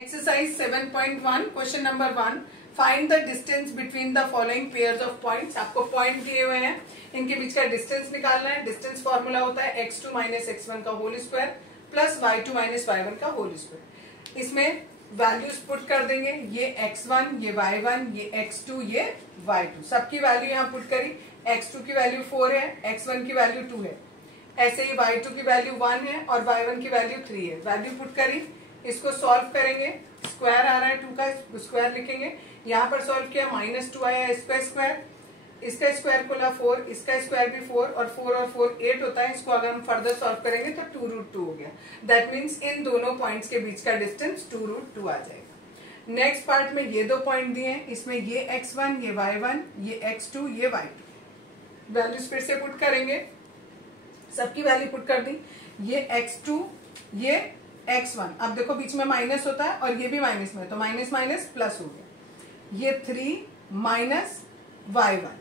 Exercise 7.1 question number 1 find the distance between the following pairs of points. आपको point दिए हुए हैं, इनके बीच का डिस्टेंस निकालना है। डिस्टेंस फॉर्मूला होता है x2 माइनस x1 का whole square plus y2 minus y1 का होल स्क्वायर। इसमें वैल्यूज पुट कर देंगे, ये x1, ये y1, ये x2, ये y2, सबकी वैल्यू यहाँ पुट करी। x2 की वैल्यू 4 है, x1 की वैल्यू 2 है, ऐसे ही y2 की वैल्यू 1 है और y1 की वैल्यू 3 है। वैल्यू पुट करी, इसको सॉल्व करेंगे। स्क्वायर आ रहा है 2 का स्क्वायर लिखेंगे, यहाँ पर सॉल्व किया -2 आया, इसका स्क्वायर, इसका स्क्वायर खोला 4, इसका स्क्वायर भी 4 और 4 और 4 8 होता है। इसको अगर हम फर्दर सॉल्व करेंगे तो 2√2 हो गया। दैट मीन्स इन दोनों पॉइंट्स के बीच का डिस्टेंस 2√2 आ जाएगा। नेक्स्ट पार्ट में ये दो पॉइंट दिए हैं, इसमें ये x1, ये y1, ये x2, ये y2। वैल्यूज फिर से पुट करेंगे, सबकी वैल्यू पुट कर दी। ये x2, ये x1, अब देखो बीच में माइनस होता है और ये भी माइनस में, तो माइनस माइनस प्लस हो गया। ये 3 माइनस y1,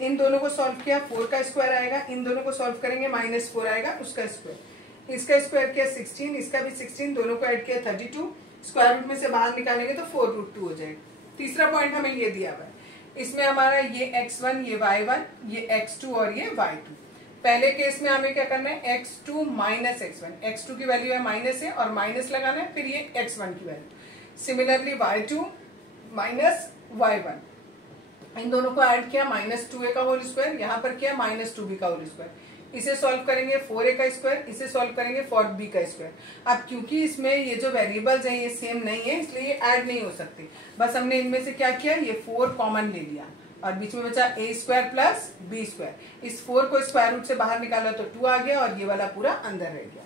इन दोनों को सॉल्व किया, 4 का स्क्वायर आएगा, इन दोनों को सॉल्व करेंगे -4 आएगा, उसका स्क्वायर, इसका स्क्वायर किया 16, इसका भी 16, दोनों को ऐड किया 32, स्क्वायर रूट में से बाहर निकालेंगे तो 4√2 हो जाएगा। तीसरा पॉइंट हमें ये दिया हुआ है, इसमें हमारा ये x1, ये y1, ये x2 और ये y2। पहले केस में हमें क्या करना है, x2 माइनस x1, x2 की वैल्यू है माइनस है और माइनस लगाना है, फिर ये x1 की value. Similarly y2 minus y1, इन दोनों को ऐड किया -2a का होल स्क्वायर, यहाँ पर किया -2b का होल स्क्वायर। इसे सॉल्व करेंगे 4a का स्क्वायर, इसे सॉल्व करेंगे 4b का स्क्वायर। अब क्योंकि इसमें ये जो वेरिएबल्स हैं ये सेम नहीं है, इसलिए ये ऐड नहीं हो सकती। बस हमने इनमें से क्या किया, ये 4 कॉमन ले लिया और बीच में बचा a square plus b square. इस 4 को स्क्वायर रूट से बाहर निकाला तो 2 आ गया और ये वाला पूरा अंदर रह गया।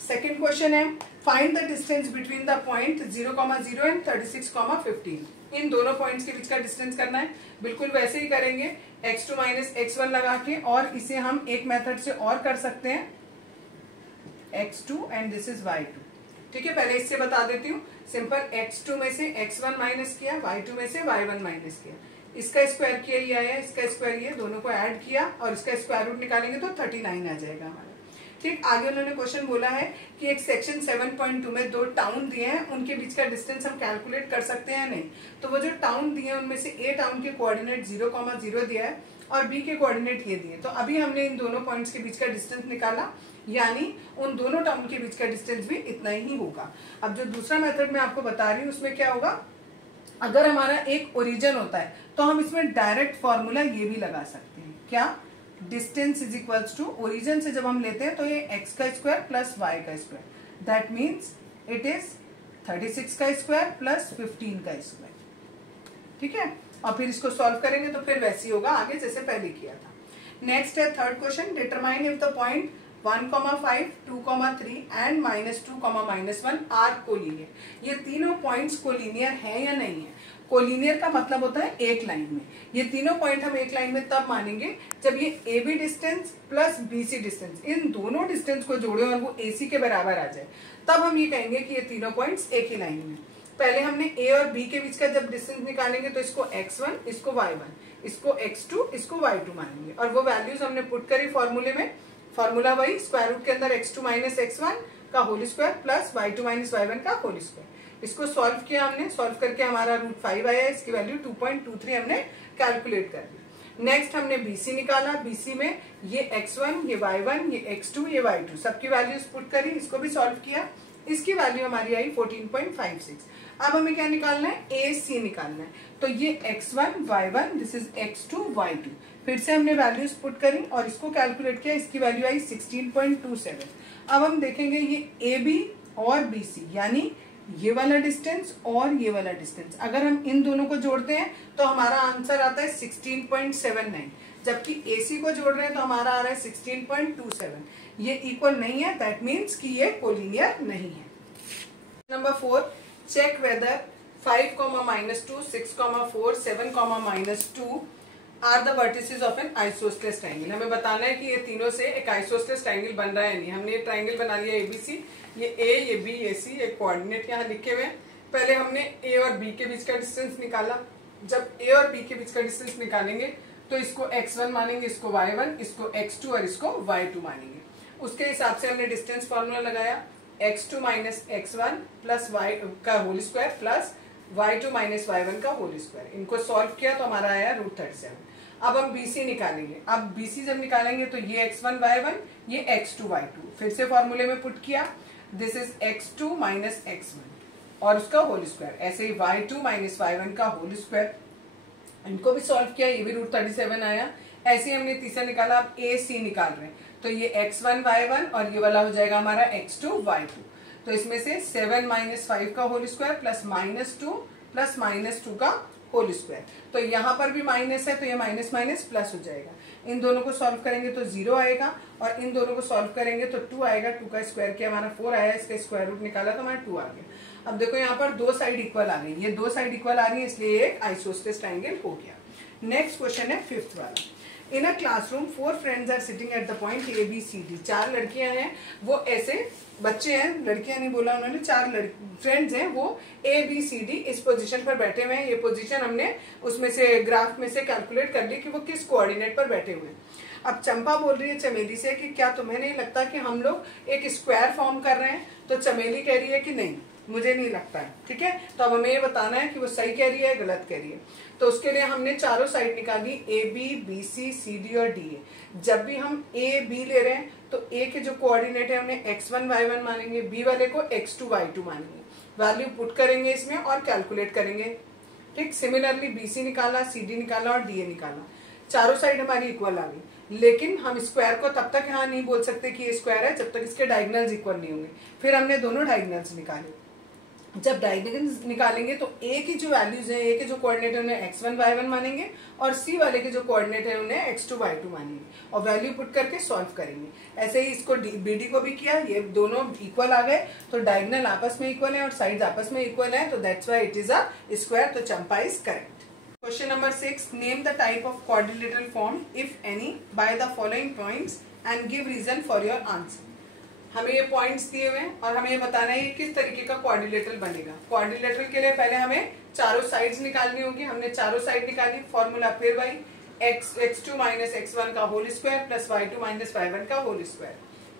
सेकेंड क्वेश्चन है, find the distance between the point 0,0 and 36,15। इन दोनों पॉइंट्स के बीच का डिस्टेंस करना है। बिल्कुल वैसे ही करेंगे, x2 माइनस x1 लगा के, और इसे हम एक मेथड से और कर सकते हैं, x2 and this is y2। ठीक है, पहले इससे बता देती हूँ। सिंपल, x2 में से x1 माइनस किया, y2 में से y1 माइनस किया, इसका स्क्वायर किया ये आया, इसका स्क्वायर ये, दोनों को ऐड किया और इसका स्क्वायर रूट निकालेंगे तो 39 आ जाएगा हमारा। ठीक, आगे उन्होंने क्वेश्चन बोला है कि एक सेक्शन 7.2 में 2 टाउन दिए हैं, उनके बीच का डिस्टेंस हम कैलकुलेट कर सकते हैं या नहीं। तो वो जो टाउन दिए हैं उनमें से ए टाउन के कोऑर्डिनेट 0,0 दिया है और बी के कोऑर्डिनेट ये दिए। तो अभी हमने इन दोनों पॉइंट्स के बीच का डिस्टेंस निकाला, यानी उन दोनों टाउन के बीच का डिस्टेंस भी इतना ही होगा। अब जो दूसरा मेथड मैं आपको बता रही हूँ उसमें क्या होगा, अगर हमारा एक ओरिजिन होता है तो हम इसमें डायरेक्ट फॉर्मूला ये भी लगा सकते हैं। क्या, distance is equals to, origin से जब हम लेते हैं तो ये x का स्क्वायर प्लस y का square, that means it is 36 का स्क्वायर प्लस 15 का स्क्वायर। ठीक है, और फिर इसको सॉल्व करेंगे तो फिर वैसे ही होगा आगे जैसे पहले किया था। नेक्स्ट है third question, determine if the point 1,5, 2,3 and -2, -1 are collinear. ये तीनों पॉइंट्स कोलिनियर है या नहीं है। कोलिनियर का मतलब होता है एक लाइन में। ये तीनों पॉइंट हम एक लाइन में तब मानेंगे जब ये A B distance plus B C distance, इन दोनों डिस्टेंस को जोड़े और वो ए सी के बराबर आ जाए, तब हम ये कहेंगे कि ये तीनों पॉइंट्स एक ही लाइन में। पहले हमने ए और बी के बीच का जब डिस्टेंस निकालेंगे तो इसको x1, इसको y1, इसको x2, इसको y2 मानेंगे, और वो वैल्यूज हमने पुट करी फॉर्मूले में। फॉर्मूला वही, स्क्वायर रूट के अंदर x2 माइनस x1 का whole square plus y2 minus y1 का होल स्क्वायर। इसको सॉल्व किया हमने, सॉल्व करके हमारा √5 आया, इसकी वैल्यू 2.23 हमने कैलकुलेट कर दी। नेक्स्ट हमने BC निकाला, BC में ये x1, ये y1, ये x2, ये y2, सबकी वैल्यूज पुट करी, इसको भी सॉल्व किया, इसकी वैल्यू हमारी आई 14.56। अब हमें क्या निकालना है, AC निकालना है। तो ये x1, y1, this is x2, y2, फिर से हमने वैल्यूज पुट करी और इसको कैलकुलेट किया, इसकी वैल्यू आई 16.27। अब हम देखेंगे ये AB और BC, यानी ये वाला डिस्टेंस और ये वाला डिस्टेंस, अगर हम इन दोनों को जोड़ते हैं तो हमारा आंसर आता है 16.79, जबकि AC को जोड़ रहे हैं तो हमारा आ रहा है 16.27। ये इक्वल नहीं है, दैट मीन्स कि ये कोलिनियर नहीं है। Number 4, check whether 5, -2, 6, 4, 7, -2 are the vertices of an isosceles triangle. हमें बताना है कि ये तीनों से एक आइसोस्सेलेस ट्रायंगल बन रहा है नहीं। हमने ये ट्रायंगल बना लिया ABC, ये A, ये B, ये C, ये कोऑर्डिनेट यहाँ लिखे हुए हैं। पहले हमने A और B के बीच का डिस्टेंस निकाला। जब A और B के बीच का डिस्टेंस निकालेंगे तो इसको x1 मानेंगे, इसको y1, इसको x2 और इसको y2 मानेंगे। उसके हिसाब से हमने डिस्टेंस फॉर्मूला लगाया, x2 minus x1 plus y का whole square plus y2 minus y1 का होल स्क्वायर। इनको सॉल्व किया तो हमारा आया √37। अब हम BC निकालेंगे। अब BC जब निकालेंगे तो ये x1 y1, ये x2 y2, फिर से फॉर्मूले में पुट किया, this is x2 minus x1 और उसका होल स्क्वायर, ऐसे ही y2 माइनस y1 का होल स्क्वायर। इनको भी सॉल्व किया, ये भी √37 आया। ऐसे ही हमने तीसरा निकाला। अब AC निकाल रहे हैं तो ये x1 y1 और ये वाला हो जाएगा हमारा x2 y2। तो इसमें से 7 माइनस 5 का होल स्क्वायर प्लस -2 प्लस -2 का होल स्क्वायर। तो यहाँ पर भी माइनस है तो ये माइनस माइनस प्लस हो जाएगा। इन दोनों को सॉल्व करेंगे तो 0 आएगा और इन दोनों को सॉल्व करेंगे तो 2 आएगा। 2 का स्क्वायर किया हमारा 4 आया, इसका स्क्वायर रूट निकाला तो हमारा 2 आ गया। अब देखो यहाँ पर दो साइड इक्वल आ गई, ये दो साइड इक्वल आ रही है इसलिए एक आइसोस्सेलेस ट्रायंगल हो गया। नेक्स्ट क्वेश्चन है 5th वाला। In a classroom 4 friends are sitting at the point ABCD। 4 लड़कियां हैं, वो ऐसे बच्चे हैं, लड़कियां नहीं बोला उन्होंने, 4 फ्रेंड्स हैं, वो ABCD इस पोजीशन पर बैठे हुए हैं। ये पोजीशन हमने उसमें से ग्राफ में से कैलकुलेट कर ली कि वो किस कोऑर्डिनेट पर बैठे हुए हैं। अब चंपा बोल रही है चमेली से कि क्या तुम्हें नहीं लगता कि हम लोग एक स्क्वायर फॉर्म कर रहे हैं? तो चमेली कह रही है कि नहीं, मुझे नहीं लगता है। ठीक है, तो अब हमें ये बताना है कि वो सही कह रही है गलत कह रही है। तो उसके लिए हमने चारों साइड निकाली, AB, BC, CD और DA। जब भी हम AB ले रहे हैं तो A के जो कोऑर्डिनेट है उन्हें x1 y1 मानेंगे, B वाले को x2 y2 मानेंगे, वैल्यू पुट करेंगे इसमें और कैलकुलेट करेंगे। ठीक, सिमिलरली BC निकाला, CD निकाला और DA निकाला। चारों साइड हमारी इक्वल आ गई, लेकिन हम स्क्वायर को तब तक यहाँ नहीं बोल सकते कि ये स्क्वायर है जब तक इसके डायगोनल्स इक्वल नहीं होंगे। फिर हमने दोनों डायगोनल्स निकाले। जब डायगोनल्स निकालेंगे तो A की जो वैल्यूज है, A के जो कोऑर्डिनेट है उन्हें x1 y1 मानेंगे और C वाले के जो कोऑर्डिनेट है उन्हें x2 y2 मानेंगे और वैल्यू पुट करके सॉल्व करेंगे। ऐसे ही इसको BD को भी किया, ये दोनों इक्वल आ गए तो डायगोनल आपस में इक्वल है और साइड्स आपस में इक्वल है, तो that's why it is a square. तो Champa is correct. Question number 6, name the type of quadrilateral form if any by the following points and give reason for your answer. हमें ये points दिए हुए हैं और हमें ये बताना है ये किस तरीके का क्वाड्रिलेटरल बनेगा। क्वाड्रिलेटरल के लिए पहले हमें चारों साइड्स निकालनी होगी। हमने चारों साइड निकाली, फॉर्मूला फिर वही x2 माइनस x1 का whole square plus y2 minus y1 का होल स्क्वायर।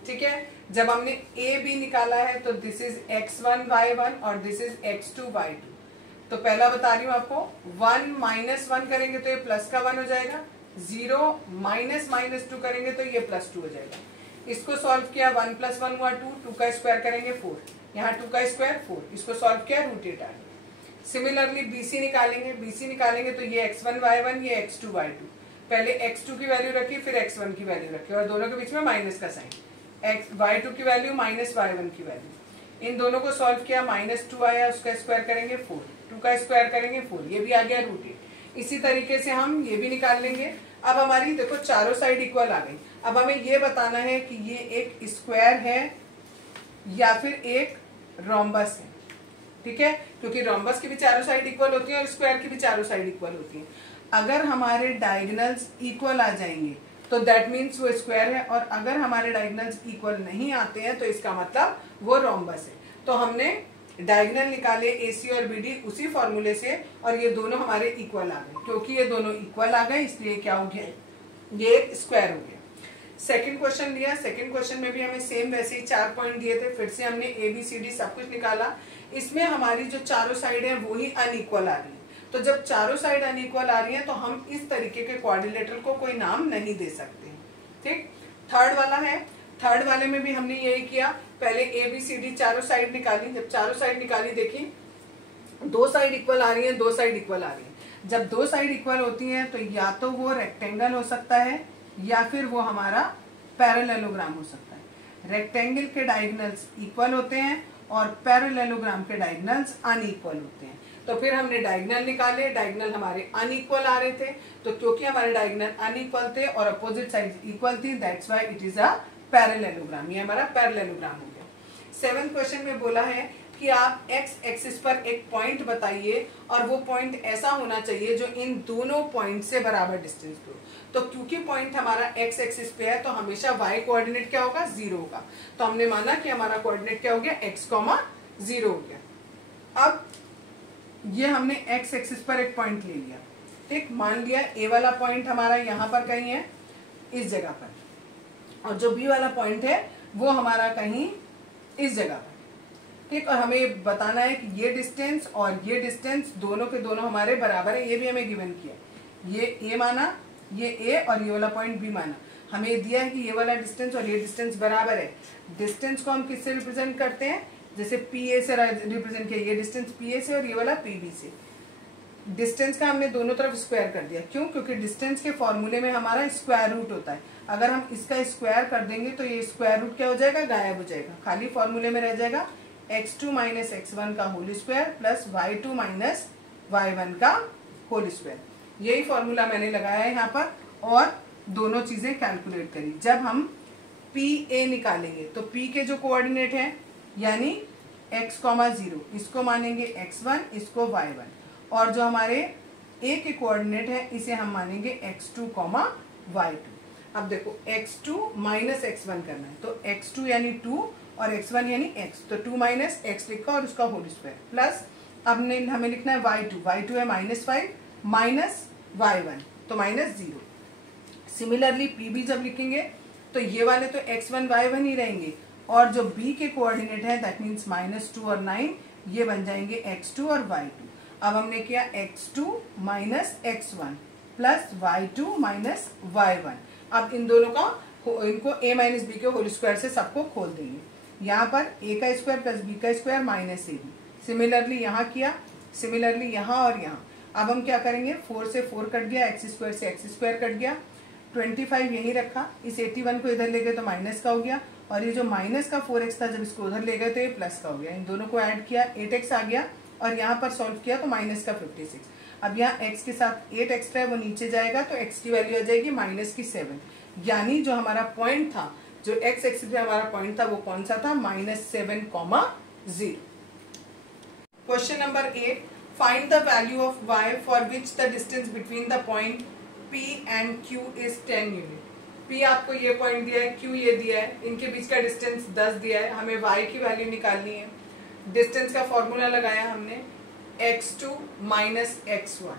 ठीक है, जब हमने AB निकाला है तो दिस इज x1 y1 और दिस इज x2 y2। तो पहला बता रही हूँ आपको, 1 माइनस 1 करेंगे तो ये प्लस का 1 हो जाएगा, 0 माइनस -2 करेंगे तो ये +2 हो जाएगा। इसको सॉल्व किया, 1 + 1 हुआ 2, 2 का स्क्वायर करेंगे 4, यहाँ 2 का स्क्वायर 4, इसको सॉल्व किया √8 आ गया। सिमिलरली BC निकालेंगे, BC निकालेंगे तो ये x1 y1, ये x2 y2। पहले x2 की वैल्यू रखी, फिर x1 की वैल्यू रखी और दोनों के बीच में माइनस का साइन, y2 की वैल्यू माइनस y1 की वैल्यू। इन दोनों को सॉल्व किया, -2 आया, उसका स्क्वायर करेंगे 4, 2 का स्क्वायर करेंगे 4, ये भी आ गया √8। इसी तरीके से हम ये भी निकाल लेंगे। अब हमारी देखो चारों साइड इक्वल आ गई। अब हमें ये बताना है कि ये एक स्क्वायर है या फिर एक रोम्बस है। ठीक है, क्योंकि रोम्बस की भी चारों साइड इक्वल होती है और स्क्वायर की भी चारों साइड इक्वल होती है। अगर हमारे डायगोनल्स इक्वल आ जाएंगे तो दैट मीन्स वो स्क्वायर है, और अगर हमारे डायगोनल्स इक्वल नहीं आते हैं तो इसका मतलब वो रोम्बस है। तो हमने डायगोनल निकाले AC और BD उसी फॉर्मूले से और ये दोनों हमारे इक्वल आ गए। क्योंकि ये दोनों इक्वल आ गए इसलिए क्या हो गया, ये एक स्क्वायर हो गया। सेकंड क्वेश्चन लिया, सेकंड क्वेश्चन में भी हमें सेम वैसे ही 4 पॉइंट दिए थे, फिर से हमने ABCD सब कुछ निकाला। इसमें हमारी जो चारों साइड है वो ही अनइक्वल आ रही है। तो जब चारों साइड अनइक्वल आ रही है तो हम इस तरीके के क्वाड्रिलेटरल को कोई नाम नहीं दे सकते। ठीक, थर्ड वाला है, थर्ड वाले में भी हमने यही किया, पहले ABCD चारों साइड निकाली। जब चारों साइड निकाली, देखी दो साइड इक्वल आ रही है, दो साइड इक्वल आ रही है। जब दो साइड इक्वल होती हैं तो या तो वो रेक्टेंगल हो सकता है या फिर वो हमारा पैरेललोग्राम हो सकता है। रेक्टेंगल के डायगोनल्स इक्वल होते हैं और पैरेललोग्राम के डायगोनल्स अनइक्वल होते हैं। तो फिर हमने डायगोनल निकाले, डायगोनल हमारे अनइक्वल आ रहे थे, तो क्योंकि हमारे डायगोनल अनइक्वल थे और अपोजिट साइड इक्वल थी, that's why it is a parallelogram. ये हमारा पैरेललोग्राम हो गया। 7th क्वेश्चन में बोला है कि आप x एक्सिस पर एक पॉइंट बताइए और वो पॉइंट ऐसा होना चाहिए जो इन दोनों पॉइंट से बराबर डिस्टेंस पे हो। तो क्योंकि पॉइंट हमारा x एक्सिस पे है तो हमेशा y कोऑर्डिनेट क्या होगा, 0 होगा। तो हमने माना कि हमारा कोऑर्डिनेट क्या हो गया, x, 0 हो गया। अब ये हमने x एक्सिस पर एक पॉइंट ले लिया। ठीक, मान लिया a वाला पॉइंट हमारा यहाँ पर कहीं है, इस जगह पर, और जो b वाला पॉइंट है वो हमारा कहीं इस जगह पर, ठीक। और हमें बताना है कि ये डिस्टेंस और ये डिस्टेंस दोनों के दोनों हमारे बराबर है, ये भी हमें गिवन किया। ये ए माना, ये ए और ये वाला पॉइंट बी माना। हमें दिया है कि ये वाला डिस्टेंस और ये डिस्टेंस बराबर है। डिस्टेंस को हम किससे रिप्रेजेंट करते हैं, जैसे पी ए से रिप्रेजेंट किया, ये डिस्टेंस पी ए से और ये वाला पी बी से। डिस्टेंस का हमने दोनों तरफ स्क्वायर कर दिया, क्यों, क्योंकि डिस्टेंस के फॉर्मूले में हमारा स्क्वायर रूट होता है। अगर हम इसका स्क्वायर कर देंगे तो ये स्क्वायर रूट क्या हो जाएगा, गायब हो जाएगा। खाली फॉर्मूले में रह जाएगा x2 माइनस x1 का whole square plus y2 minus y1 का होल स्क्वायर। यही फॉर्मूला मैंने लगाया है यहाँ पर और दोनों चीजें कैलकुलेट करी। जब हम PA निकालेंगे तो P के जो कोऑर्डिनेट है यानी x, 0 इसको मानेंगे x1, इसको y1, और जो हमारे A के कोऑर्डिनेट है इसे हम मानेंगे x2, y2। अब देखो x2 माइनस x1 करना है तो x2 यानी 2 और x1 यानी x, तो 2 माइनस x लिखा और उसका होल स्क्वायर प्लस अब हमें लिखना है y2 है -5 माइनस y1 तो -0। सिमिलरली p भी जब लिखेंगे तो ये वाले तो x1 y1 ही रहेंगे और जो b के कोऑर्डिनेट है दैट मीन्स -2 और 9 ये बन जाएंगे x2 और y2। अब हमने किया x2 minus x1 plus y2 minus y1। अब इन दोनों का इनको a माइनस बी के होल स्क्वायर से सबको खोल देंगे। यहाँ पर a का स्क्वायर प्लस b का square minus A B. Similarly यहाँ किया, सिमिलरली यहाँ और यहाँ। अब हम क्या करेंगे, 4 से 4 कट गया, x स्क्वायर से x स्क्वायर कट गया, 25 यही रखा, इस 81 को इधर ले गए तो माइनस का हो गया और ये जो माइनस का 4x था जब इसको उधर ले गए तो ये प्लस का हो गया। इन दोनों को ऐड किया 8x आ गया और यहाँ पर सॉल्व किया तो माइनस का 56। अब यहाँ x के साथ 8 एक्स्ट्रा है वो नीचे जाएगा तो x की वैल्यू आ जाएगी -7। यानी जो हमारा पॉइंट था, जो x एक्सिस पे हमारा पॉइंट था वो कौन सा था, -7,0। Question number 8, find the value of y for which the distance between the point P and Q is 10 unit. P आपको ये पॉइंट दिया है, Q ये दिया है, इनके बीच का डिस्टेंस 10 दिया है, हमें y की वैल्यू निकालनी है। डिस्टेंस का फॉर्मूला लगाया हमने x2 माइनस x1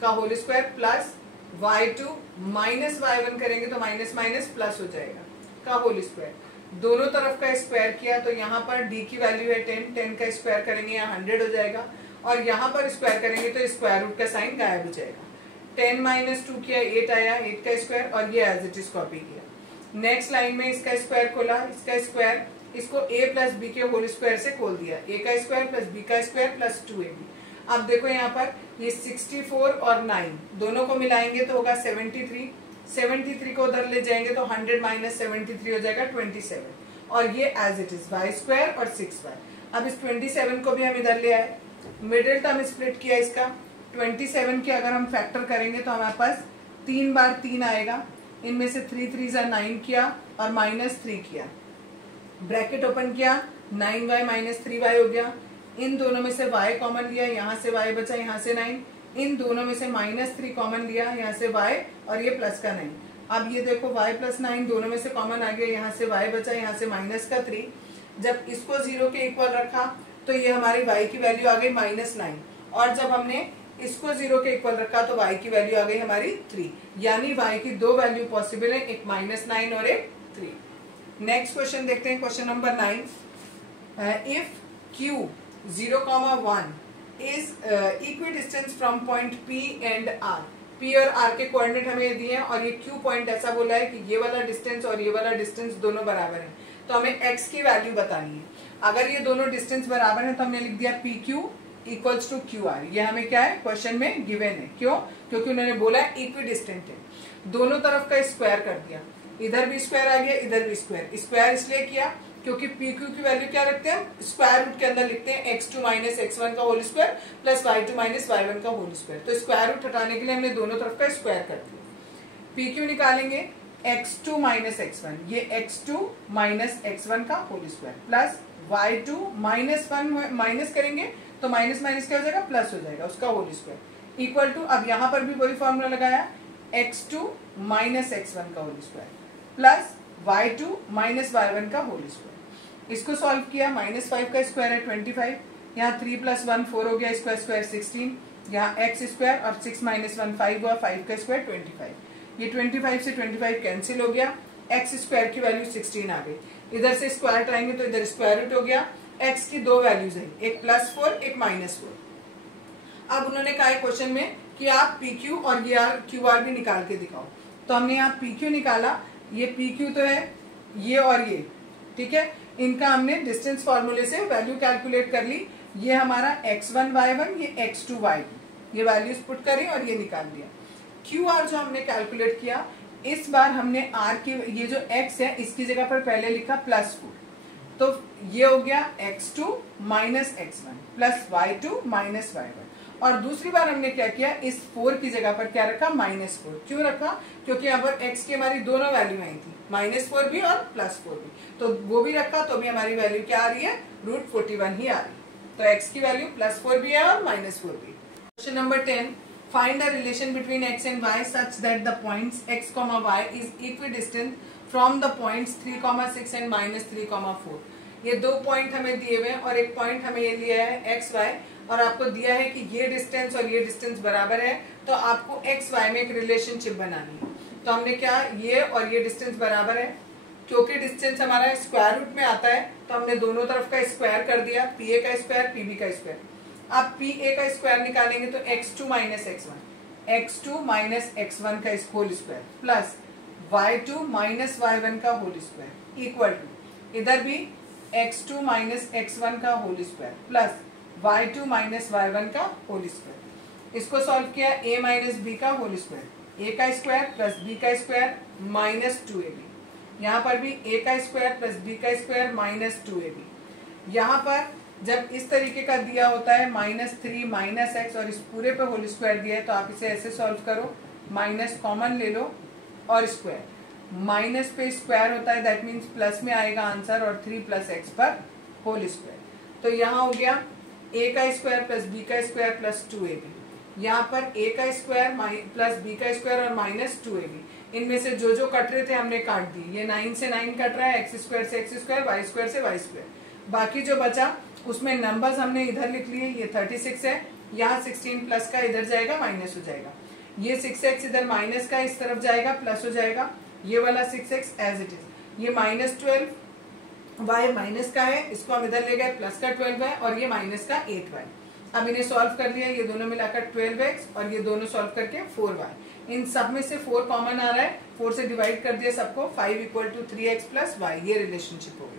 का whole square plus y2 minus y1 करेंगे तो माइनस माइनस प्लस हो जाएगा का होल स्क्वायर। दोनों तरफ का स्क्वायर किया तो यहाँ पर d की वैल्यू है 10, 10 का स्क्वायर करेंगे यहाँ 100 हो जाएगा और यहाँ पर स्क्वायर करेंगे तो स्क्वायर रूट का साइन गायब हो जाएगा। 10 माइनस 2 किया 8 आया, 8 का स्क्वायर और ये एज इट इज कॉपी किया। नेक्स्ट लाइन में इसका स्क्वायर खोला, इसका स्क्वायर इसको a प्लस बी के होल स्क्वायर से खोल दिया, a का स्क्वायर प्लस b का स्क्वायर प्लस 2ab। अब देखो यहाँ पर ये 64 और 9 दोनों को मिलाएंगे तो होगा 73 को उधर ले जाएंगे तो 100 माइनस 73 हो जाएगा 27 और ये as it is y square और 6y। अब इस 27 को भी हम इधर ले आए, मिडिल टर्म स्प्लिट किया इसका, 27 के अगर हम फैक्टर करेंगे तो हमारे पास 3 बार 3 आएगा, इनमें से 3 3 9 किया और -3 किया, ब्रैकेट ओपन किया, 9y माइनस 3y हो गया। इन दोनों में से y कॉमन लिया, यहाँ से y बचा, यहाँ से 9, इन दोनों में से -3 कॉमन लिया, यहाँ से y और ये प्लस का 9। अब ये देखो y प्लस 9 दोनों में से कॉमन आ गया, यहाँ से y बचा, यहाँ से -3। जब इसको 0 के इक्वल रखा तो ये हमारी y की वैल्यू आ गई -9 और जब हमने इसको 0 के इक्वल रखा तो y की वैल्यू आ गई हमारी 3। यानी y की दो वैल्यू पॉसिबल है, एक -9 और एक 3। नेक्स्ट क्वेश्चन देखते हैं, question number 9। If Q 0,1 is equi distance from point P and R। P और R के कोऑर्डिनेट हमें दिए हैं और ये Q पॉइंट ऐसा बोला है कि ये वाला डिस्टेंस और ये वाला डिस्टेंस दोनों बराबर है, तो हमें x की वैल्यू बतानी है। अगर ये दोनों डिस्टेंस बराबर है तो हमने लिख दिया PQ इक्वल्स टू QR। ये हमें क्या है, क्वेश्चन में गिवन है। क्यों, क्योंकि उन्होंने बोला है इक्वी डिस्टेंट है। दोनों तरफ का स्क्वायर कर दिया, इधर भी स्क्वायर आ गया, इधर भी स्क्वायर। स्क्वायर इसलिए किया क्योंकि PQ की वैल्यू क्या रखते हैं, स्क्वायर रूट के अंदर लिखते हैं x2 माइनस x1 का whole square plus y2 minus y1 का होल स्क्वायर। तो स्क्वायर रूट हटाने के लिए हमने दोनों तरफ का स्क्वायर कर दिया। PQ निकालेंगे x2 माइनस x1, ये x2 माइनस x1 का whole square plus y2 minus 1 minus करेंगे तो माइनस माइनस क्या हो जाएगा, प्लस हो जाएगा, उसका होल स्क्वायर इक्वल टू, अब यहाँ पर भी वही फॉर्मूला लगाया, x2 माइनस x1 का whole square plus y2 minus y1 का होल स्क्वायर। इसको सॉल्व किया, -5 का स्क्वायर है 25, यहाँ 3 + 1 4 हो गया, इसका स्क्वायर 16, यहाँ x स्क्वायर और 6 - 1 5 हुआ, 5 का स्क्वायर 25। ये 25 से 25 कैंसिल हो गया, एक्स स्क्वायर की वैल्यू 16 आ गई, इधर से स्क्वायर उठाएंगे तो इधर स्क्वायर रूट हो गया, एक्स की दो वैल्यूज है, एक +4 एक -4। अब उन्होंने कहा है क्वेश्चन में कि आप पी क्यू और ये क्यू आर भी निकाल के दिखाओ, तो हमने यहाँ पी क्यू निकाला, ये पी क्यू तो है ये और ये, ठीक है, इनका हमने डिस्टेंस फॉर्मूले से वैल्यू कैलकुलेट कर ली, ये हमारा x1 y1 ये x2 y2, ये वैल्यूज पुट करी और ये निकाल दिया। क्यू आर जो हमने कैलकुलेट किया, इस बार हमने आर की ये जो x है इसकी जगह पर पहले लिखा +4, तो ये हो गया x2 minus x1 plus y2 minus y1, और दूसरी बार हमने क्या किया, इस 4 की जगह पर क्या रखा, -4। क्यों रखा, क्योंकि यहाँ पर x की हमारी दोनों वैल्यू आई थी, -4 भी और +4 भी, तो वो भी रखा, तो भी हमारी वैल्यू क्या आ रही है, √41 ही आ रही है। तो x की वैल्यू +4 भी है और -4 भी। Question number 10, find the relation between x and y such that the points x, y is equidistant from the points 3, 6 and -3, 4। ये दो पॉइंट हमें दिए हुए हैं और एक पॉइंट हमें ये लिया है x, y, और आपको दिया है कि ये डिस्टेंस और ये डिस्टेंस बराबर है, तो आपको x, y में एक रिलेशनशिप बनानी है। तो हमने क्या, ये और ये डिस्टेंस बराबर है, क्योंकि डिस्टेंस हमारा स्क्वायर रूट में आता है तो हमने दोनों तरफ का स्क्वायर कर दिया, pa का स्क्वायर pb का स्क्वायर। अब pa का स्क्वायर निकालेंगे तो x2 माइनस x1 का whole square plus y2 minus y1 का होल स्क्वायर इक्वल टू, इधर भी x2 माइनस x1 का whole square plus y2 minus y1 का होल स्क्वायर। इसको सॉल्व किया, a माइनस b का होल स्क्वायर, a का स्क्वायर प्लस b का स्क्वायर -2ab, यहाँ पर भी a का स्क्वायर प्लस b का स्क्वायर -2ab। यहाँ पर जब इस तरीके का दिया होता है -3 -x और इस पूरे पे होल स्क्वायर दिया है, तो आप इसे ऐसे सॉल्व करो, माइनस कॉमन ले लो और स्क्वायर, माइनस पे स्क्वायर होता है, दैट मीन्स प्लस में आएगा आंसर, और 3 + x पर होल स्क्वायर। तो यहाँ हो गया a का स्क्वायर प्लस b का स्क्वायर प्लस 2ab, यहाँ पर a का स्क्वायर प्लस b का स्क्वायर और -2ab। इनमें से जो जो कट रहे थे हमने काट दी, ये 9 से 9 कट रहा है, x स्क्वायर से x स्क्वायर, y स्क्वायर से y स्क्वायर, बाकी जो बचा उसमें नंबर्स हमने इधर लिख लिए, ये 36 है, यहाँ 16 प्लस का इधर जाएगा माइनस हो जाएगा, ये 6x इधर माइनस का इस तरफ जाएगा प्लस हो जाएगा, ये वाला 6x एज इट इज, ये -12 y माइनस का है, इसको हम इधर ले गए, प्लस का 12 है, और ये माइनस का 8y। अब इन्हें सॉल्व कर लिया, ये दोनों मिलाकर 12x और ये दोनों सॉल्व करके 4y। इन सब में से 4 कॉमन आ रहा है, 4 से डिवाइड कर दिया सबको, 5 = 3x + y, ये रिलेशनशिप हो गई।